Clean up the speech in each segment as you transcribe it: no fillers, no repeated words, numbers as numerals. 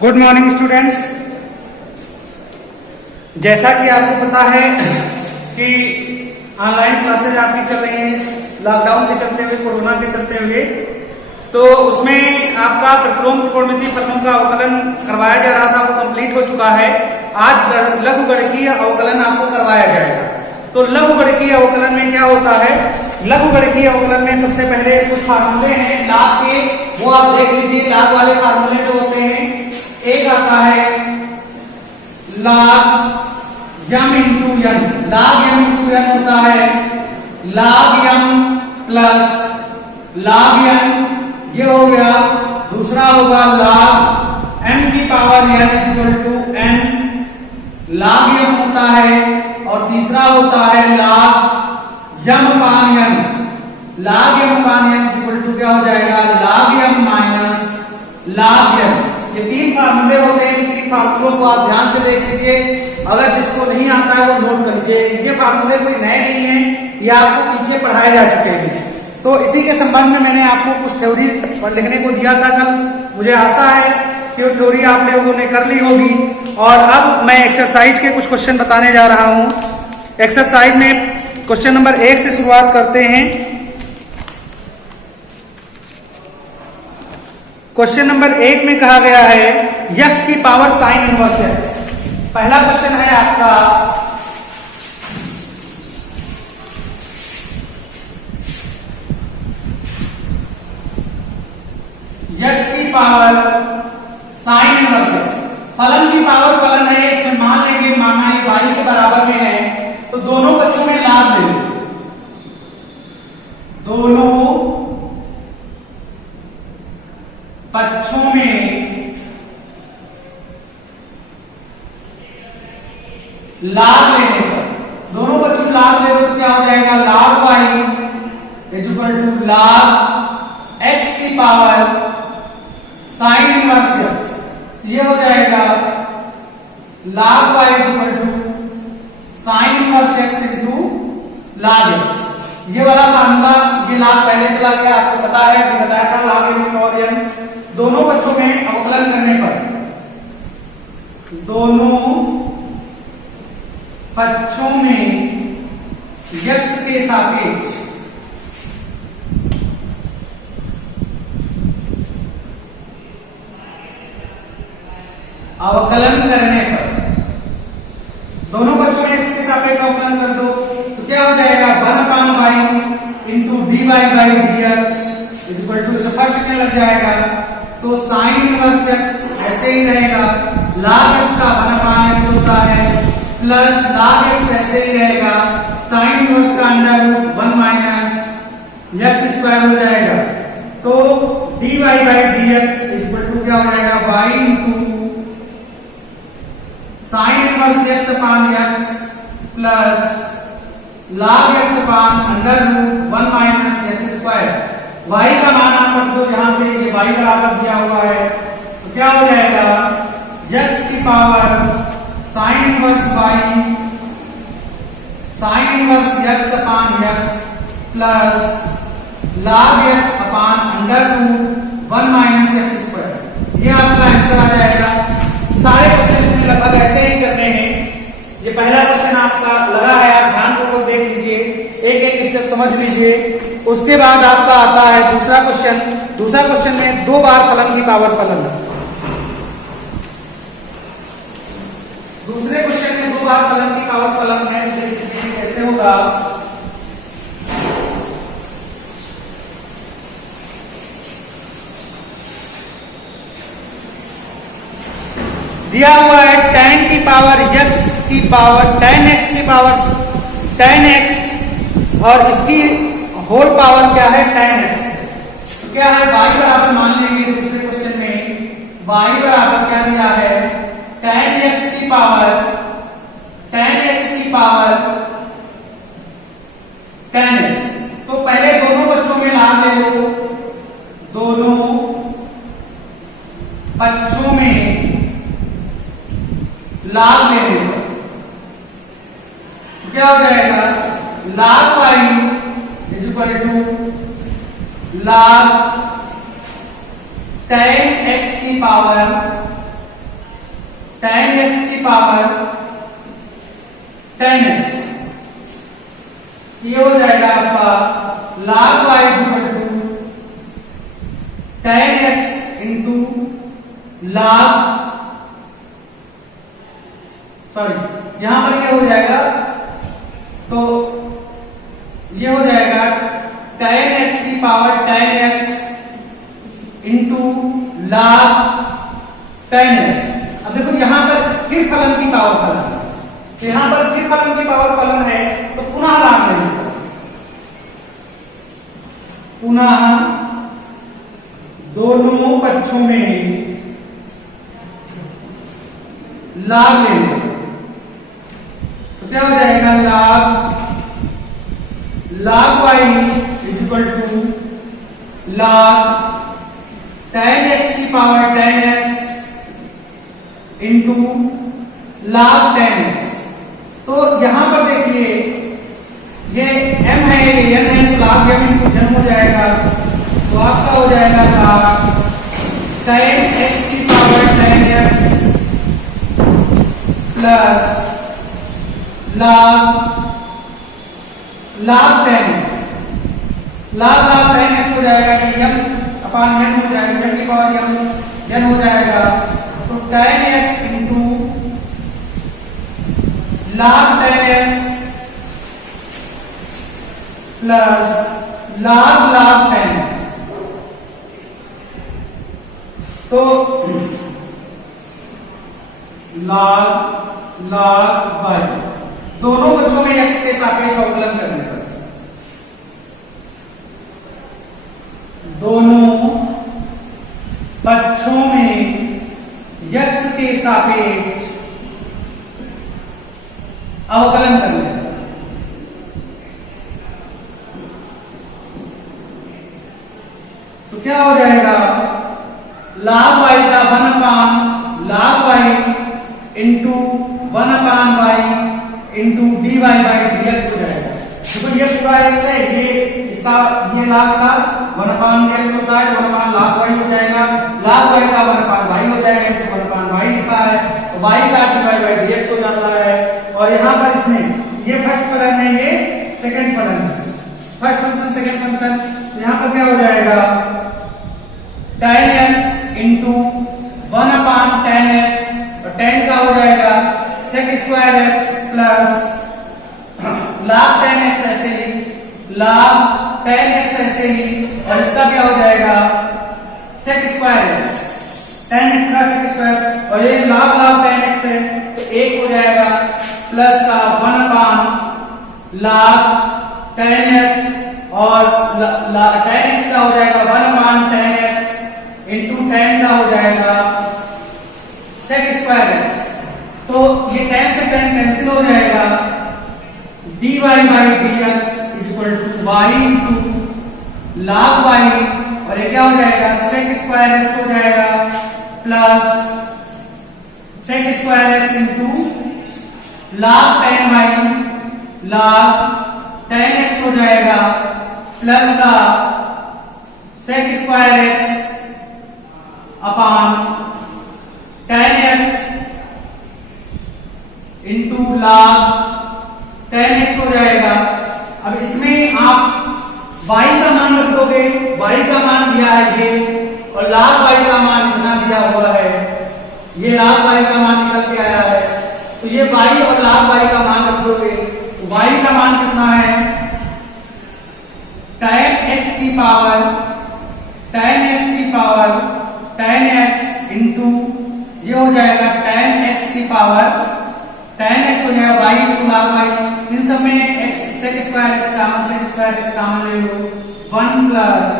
Good morning students. जैसा कि आपको पता है कि ऑनलाइन क्लासेज आपकी चल रही हैं लॉकडाउन के चलते हुए, कोरोना के चलते हुए, तो उसमें आपका प्रतिलोम त्रिकोणमितीय फलनों का अवकलन करवाया जा रहा था, वो कंप्लीट हो चुका है। आज लघुगणकीय अवकलन आपको करवाया जाएगा। तो लघुगणकीय अवकलन में क्या होता है? लघुगणकीय अवकलन में सबसे पहले कुछ फार्मूले हैं लाभ के, वो आप देख लीजिए। लाभ वाले फार्मूले जो होते हैं, एक आता है log m into n। log m into n होता है log m plus log n, ये हो गया। दूसरा होगा log m की power n equal to n, log m होता है। और तीसरा होता है log m पान n। log m पान n इक्वल टू क्या हो जाएगा? log m minus log m। ये तीन फार्मूले होते हैं। तीन फार्मूलों को आप ध्यान से देख लीजिए, अगर जिसको नहीं आता है वो नोट कर लीजिए। ये फार्मूले कोई नए नहीं है, ये आपको पीछे पढ़ाए जा चुके हैं। तो इसी के संबंध में मैंने आपको कुछ थ्योरी लिखने को दिया था कल। मुझे आशा है कि वो थ्योरी आप लोगों ने कर ली होगी। और अब मैं एक्सरसाइज के कुछ क्वेश्चन बताने जा रहा हूं। एक्सरसाइज में क्वेश्चन नंबर 1 से शुरुआत करते हैं। क्वेश्चन नंबर 1 में कहा गया है x की पावर साइन इनवर्स x। पहला क्वेश्चन है आपका x की पावर साइन इनवर्स x। फलन की पावर फलन है, इसमें मान लेंगे माना है y के बराबर में है, तो दोनों पक्षों में लाभ लेंगे। दोनों पक्षों में लाभ लेने पर, दोनों पक्षों में लाभ ले तो क्या हो जाएगा? log y equal to log x की पावर साइन इनवर्स x। ये हो जाएगा log y equal to sine inverse x into log x। ये वाला फार्मूला, ये लाभ पहले चला गया, आपको पता है कि बताया था log m और n दोनों पक्षों में अवकलन करने पर, दोनों पक्षों में x के सापेक्ष अवकलन करने पर, दोनों पक्षों में x के सापेक्ष अवकलन कर दो तो क्या हो जाएगा? 1/y into dy by dx equal to, जो फर्स्ट में लग जाएगा तो साइन इनवर्स x ऐसे ही रहेगा। log x का 1/x होता है प्लस log x ऐसे ही रहेगा। साइन इनवर्स का under root 1 minus x square हो जाएगा। तो dy by dx equal to क्या हो जाएगा? y into sine inverse x upon x plus log x upon under root 1 minus x square. y का मान आप रख दो यहां से, ये y बराबर दिया हुआ है, तो क्या हो जाएगा? x की power sine inverse y sine inverse x upon x plus log x upon under root 1 minus x square. ये आपका आंसर आ जाएगा। सारे क्वेश्चन इसमें लगभग ऐसे ही करने हैं। ये पहला क्वेश्चन आपका लगा है, आप ध्यानपूर्वक देख लीजिए, एक एक स्टेप समझ लीजिए। उसके बाद आपका आता है दूसरा क्वेश्चन। दूसरा क्वेश्चन में 2 बार फलन की पावर फलन है। दूसरे क्वेश्चन में 2 बार फलन की पावर फलन है। कैसे होगा? दिया हुआ है tan की पावर x की पावर tan x की पावर tan x और इसकी होल पावर क्या है? tan x। तो क्या है? y बराबर मान लेंगे दूसरे क्वेश्चन में y बराबर क्या दिया है? tan x की पावर tan x। तो पहले दोनों बच्चों में लाभ ले लो, दोनों पक्षों में लाभ लेने पर क्या हो जाएगा? log y equal to log tan x की पावर tan x की पावर tan x, ये हो जाएगा आपका log y equal to tan x into log, sorry यहां पर ये हो जाएगा, तो ये हो जाएगा tan x की power tan x into log tan x। अब देखो यहां पर फिर फलन की पावर फलन है, तो यहां पर फिर फलन की पावर फलन है, तो पुनः लाभ लेंगे, पुनः दोनों पक्षों में लाभ लेंगे, तो क्या हो जाएगा log y is equal to log tan x की power tan x into log tan x। तो यहां पर देखिए ये m है, ये n है, तो log m इंटू n हो जाएगा, तो आपका हो जाएगा log tan x की power tan x plus log tan x, log tan x हो जाएगा कि m अपान n हो जाएगा, n की पावर n हो जाएगा, तो tan x into log tan x plus log tan x, तो log y दोनों पक्षों में x के सापेक्ष अवकलन करने पर, दोनों पक्षों में x के सापेक्ष अवकलन करने पर, तो क्या हो जाएगा log y का 1/log y into 1/y into dy by dx हो जाएगा। देखो ये पूरा x है, ये इसका ये log का 1/x होता है, 1/log y हो जाएगा, log y का 1/y हो जाएगा इंटू 1/y लिखा है, तो y का dy बाई dx हो जाता है। और यहाँ पर इसमें ये फर्स्ट फलन है, ये सेकंड फलन है, फर्स्ट फंक्शन सेकंड फंक्शन, तो यहाँ पर क्या हो जाएगा tan x into 1/tan x, और tan का हो जाएगा sec square x plus log tan x ऐसे ही, log tan x ऐसे ही, और इसका क्या हो जाएगा sec square x, tan x का sec स्क्वायर, और ये log tan x है, तो एक हो जाएगा प्लस का 1/log tan x, और tan x का हो जाएगा 1/tan x इंटू tan का हो जाएगा sec स्क्वायर x, तो ये tan से tan कैंसिल हो जाएगा, dy by dx equal to y into log y, और ये क्या हो जाएगा sec स्क्वायर x हो जाएगा plus sec square x into log tan y, log tan x हो जाएगा प्लस का sec स्क्वायर x अपान tan x into log tan x हो जाएगा। अब इसमें आप y का मान रख दोगे, y का मान दिया है ये, और log y का मान इतना दिया हुआ है, ये log y का मान निकल के आया है, तो ये y और log y का मान रख दोगे, y का मान कितना है tan x की पावर tan x इंटू ये हो जाएगा tan x की पावर tan x हो जाएगा y इंटू log y, इन सब में x sec square x common, sec square x common ले लो, 1 plus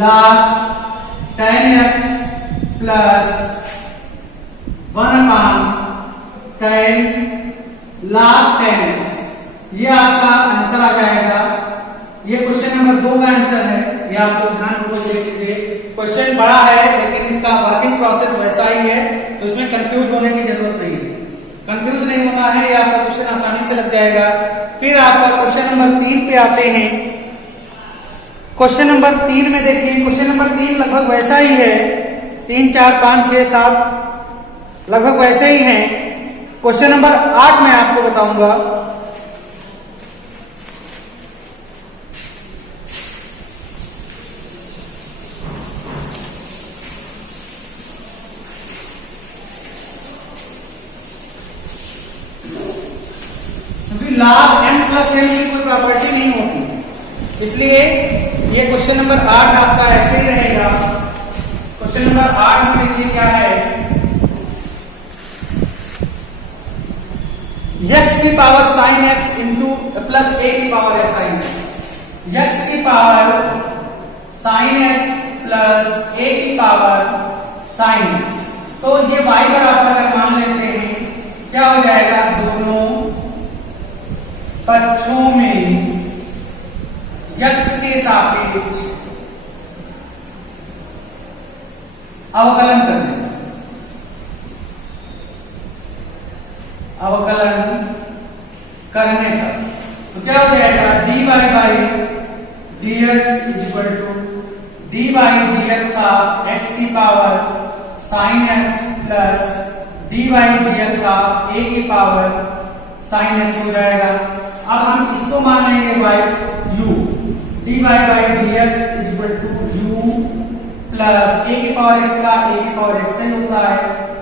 log tan x plus 1/tan log tan x, ये आपका आंसर आ जाएगा। ये क्वेश्चन नंबर 2 का आंसर है, ये आपको ध्यानपूर्वक देख लीजिए। क्वेश्चन बड़ा है लेकिन इसका वर्किंग प्रोसेस वैसा ही है, तो इसमें कंफ्यूज होने की जरूरत नहीं है, कंफ्यूज नहीं होना है, ये आपका क्वेश्चन आसानी से लग जाएगा। फिर आपका क्वेश्चन नंबर 3 पे आते हैं। क्वेश्चन नंबर 3 में देखिए, क्वेश्चन नंबर 3 लगभग वैसा ही है, 3 4 5 6 7 लगभग वैसे ही हैं। क्वेश्चन नंबर 8 में आपको बताऊंगा। log m प्लस n की कोई प्रॉपर्टी नहीं होती, इसलिए ये क्वेश्चन नंबर 8 आपका ऐसे ही रहेगा। क्वेश्चन नंबर 8 में देखिए क्या है, x की power sine x into plus a की पावर है साइन x, x की power sine x plus a की पावर साइन x। तो ये y बराबर अगर मान लेते हैं क्या हो जाएगा, दोनों पक्षों में x के सापेक्ष अवकलन करने, अवकलन करने पर तो क्या हो जाएगा, dy by dx equal to dy dx of x की पावर साइन x प्लस dy dx ऑफ a की पावर साइन x हो जाएगा। अब हम इसको मान लेंगे by u, dy by dx equal to u plus a की पावर x का a की पावर x से होता है,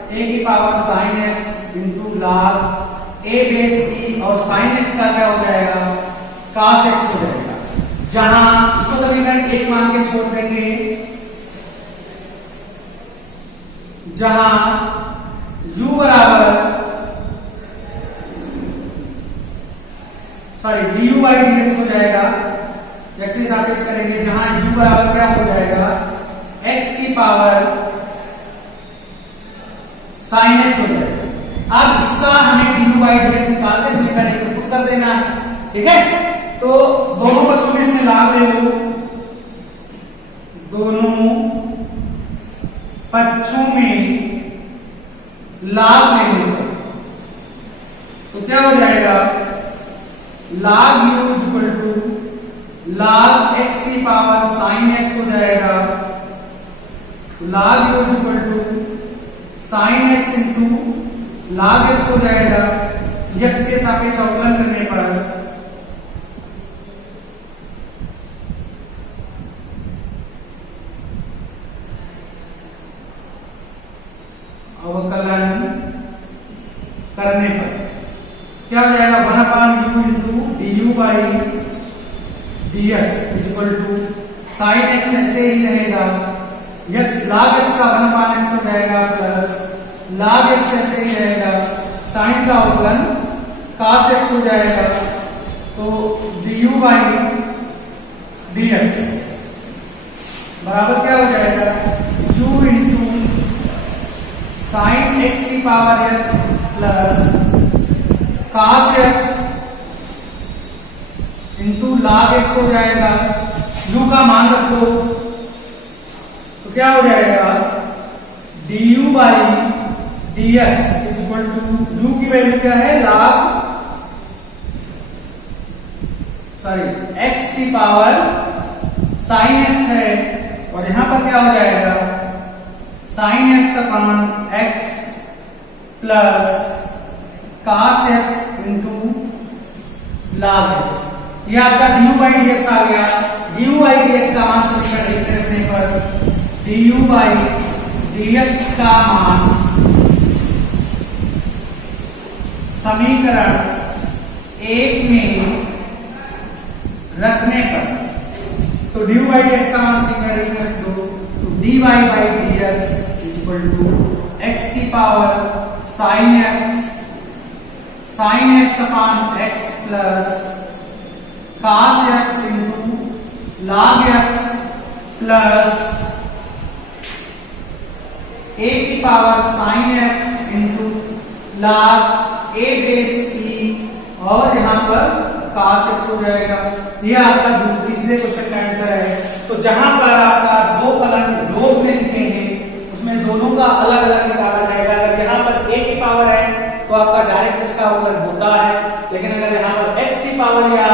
a की power sine x into log a base e और साइन x का क्या हो जाएगा, cos x हो जाएगा। जहां इसको समीकरण 1 मान के छोड़ देंगे, जहां u बराबर du बाई dx हो जाएगा, x के सापेक्ष करेंगे, जहां u बराबर क्या हो जाएगा, x की पावर साइन x हो जाएगा। अब इसका हमें du बाई dx निकाल के समीकरण 1 में पुट कर देना है, ठीक है। तो दोनों पक्षों में इसमें लाभ ले लो, दोनों पक्षों में लाभ ले लो, तो क्या हो जाएगा, log u equal to log x की पावर साइन x हो जाएगा, log u equal to sine x into log x हो जाएगा, x के सापेक्ष अवकलन करने पर अवकलन करने पर क्या हो जाएगा, 1/u into du by dx equal to sine x ऐसे ही रहेगा, x log x का 1/x हो जाएगा प्लस log x ऐसे ही रहेगा, साइन का अवकलन cos x हो जाएगा। तो du बाई dx बराबर क्या हो जाएगा, u इंटू साइन x की power x plus cos x into log x हो जाएगा। u का मान रखो तो क्या हो जाएगा, du by dx equal to u की वैल्यू क्या है, x की पावर साइन x है, और यहां पर क्या हो जाएगा, sine x upon x plus cos x into log x। ये आपका du बाई dx आ गया। du बाई dx का मान समीकरण 1 रखने पर du बाई dx का मान समीकरण 1 में रखने पर, तो du बाई dx का मान समीकरण 1 में रख दो, तो dy by dx equal to x की power sine x upon x plus cos x into log x plus a की power sine x into log a base e, और यहां पर cos x हो जाएगा। यह आपका तीसरे क्वेश्चन का आंसर है। तो जहां पर आपका दो फलन योग में लिखे हैं उसमें दोनों का अलग अलग निकाला जाएगा। अगर यहाँ पर a की पावर है तो आपका डायरेक्ट इसका अवकलन होता है, लेकिन अगर यहाँ पर x की पावर या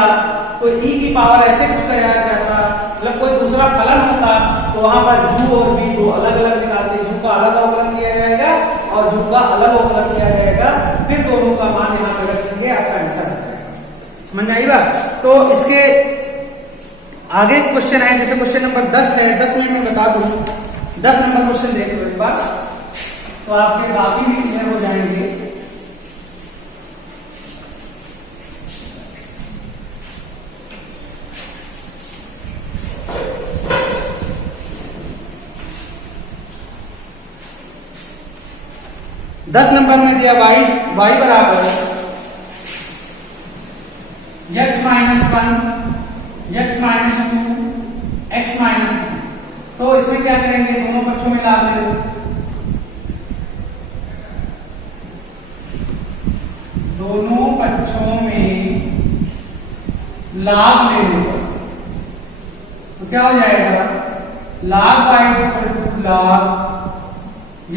कोई e की पावर ऐसे कुछ कराया जाता, मतलब कोई दूसरा फलन होता, तो वहां पर u और v दो अलग अलग निकालते, u का अलग अवकलन किया जाएगा और u का अलग आई बात। तो इसके आगे क्वेश्चन है, जैसे क्वेश्चन नंबर 10 है, 10 मिनट में बता दूं। 10 नंबर क्वेश्चन देख लो एक बार, तो आपके बाकी भी क्लियर हो जाएंगे। दस नंबर में दिया y बराबर x minus 1 x minus 2 x minus 3। तो इसमें क्या करेंगे, दोनों पक्षों में लाभ ले लो। दोनों पक्षों में लाभ ले लो तो क्या हो जाएगा, log y equal to log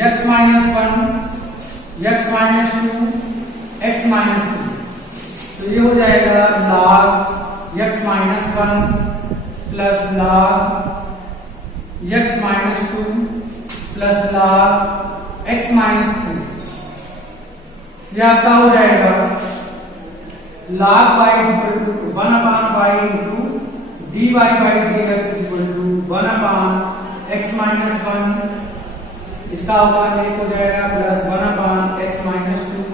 x minus 1 x minus 2 x minus 3। तो ये हो जाएगा log x minus 1 plus log x minus 2 plus log x minus 3। यह आपका हो जाएगा log y equal to 1 upon y into dy by dx equal to 1 upon x minus 1, इसका अवकलन 1 हो जाएगा, प्लस 1 अपान x माइनस 2,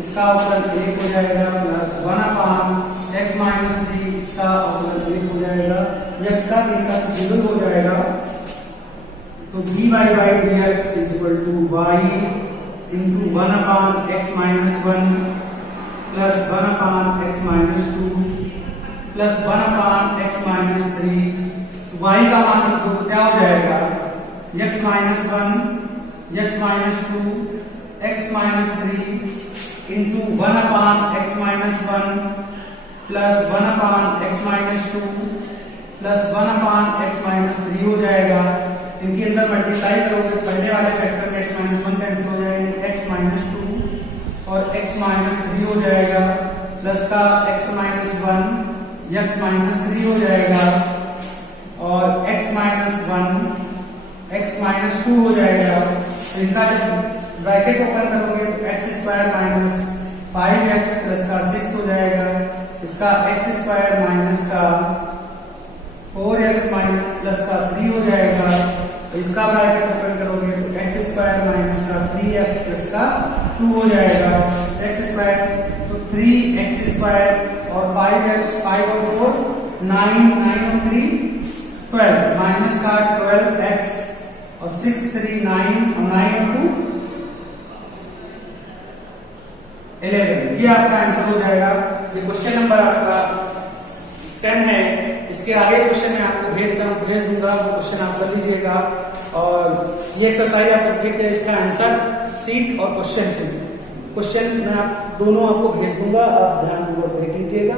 इसका अवकलन 1 हो जाएगा, प्लस 1 अपान x माइनस 3, इसका अवकलन 1 हो जाएगा, x का 3 का जीरो हो जाएगा। तो dy by dx equal to y into 1 upon x minus 1 plus 1 upon x minus 2 plus 1 upon x minus 3। y का मान तो क्या हो जाएगा, x minus 1 x minus 2 x minus 3 into 1 upon x minus 1 plus 1 upon x minus 2 plus 1 upon x minus 3 हो जाएगा। इनके अंदर मल्टीप्लाई करोगे, पहले वाले फैक्टर में x माइनस 1 कैंसिल हो जाएगा, x माइनस 2 और x माइनस 3 हो जाएगा, प्लस का x माइनस 1 x माइनस 3 हो जाएगा और x माइनस 1 x माइनस 2 हो जाएगा। इनका जब ब्रैकेट ओपन करोगे तो x square minus 5x plus का 6 हो जाएगा, इसका x स्क्वायर माइनस का 4x माइनस प्लस का 3 हो जाएगा। तो इसका ब्रैकेट ओपन करोगे तो x स्क्वायर माइनस का 3x प्लस का 2 हो जाएगा, x स्क्वायर तो 3x स्क्वायर और 5x 5 और 4 9 9 और 3 12 माइनस का 12x और 6 3 9 और 9 और 2 11। ये आपका आंसर हो जाएगा। ये क्वेश्चन नंबर आपका 10 है। इसके आगे क्वेश्चन मैं आपको भेज दूंगा, वो क्वेश्चन आप कर लीजिएगा। और ये एक्सरसाइज आप कंप्लीट करें, इसका आंसर सीट और क्वेश्चन मैं आप दोनों आपको भेज दूंगा, आप ध्यानपूर्वक देख लीजिएगा।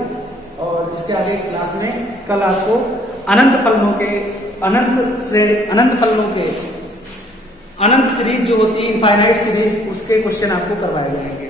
और इसके आगे क्लास में कल आपको अनंत फलनों के अनंत सीरीज जो होती है, इनफाइनाइट सीरीज, उसके क्वेश्चन आपको करवाए जाएंगे।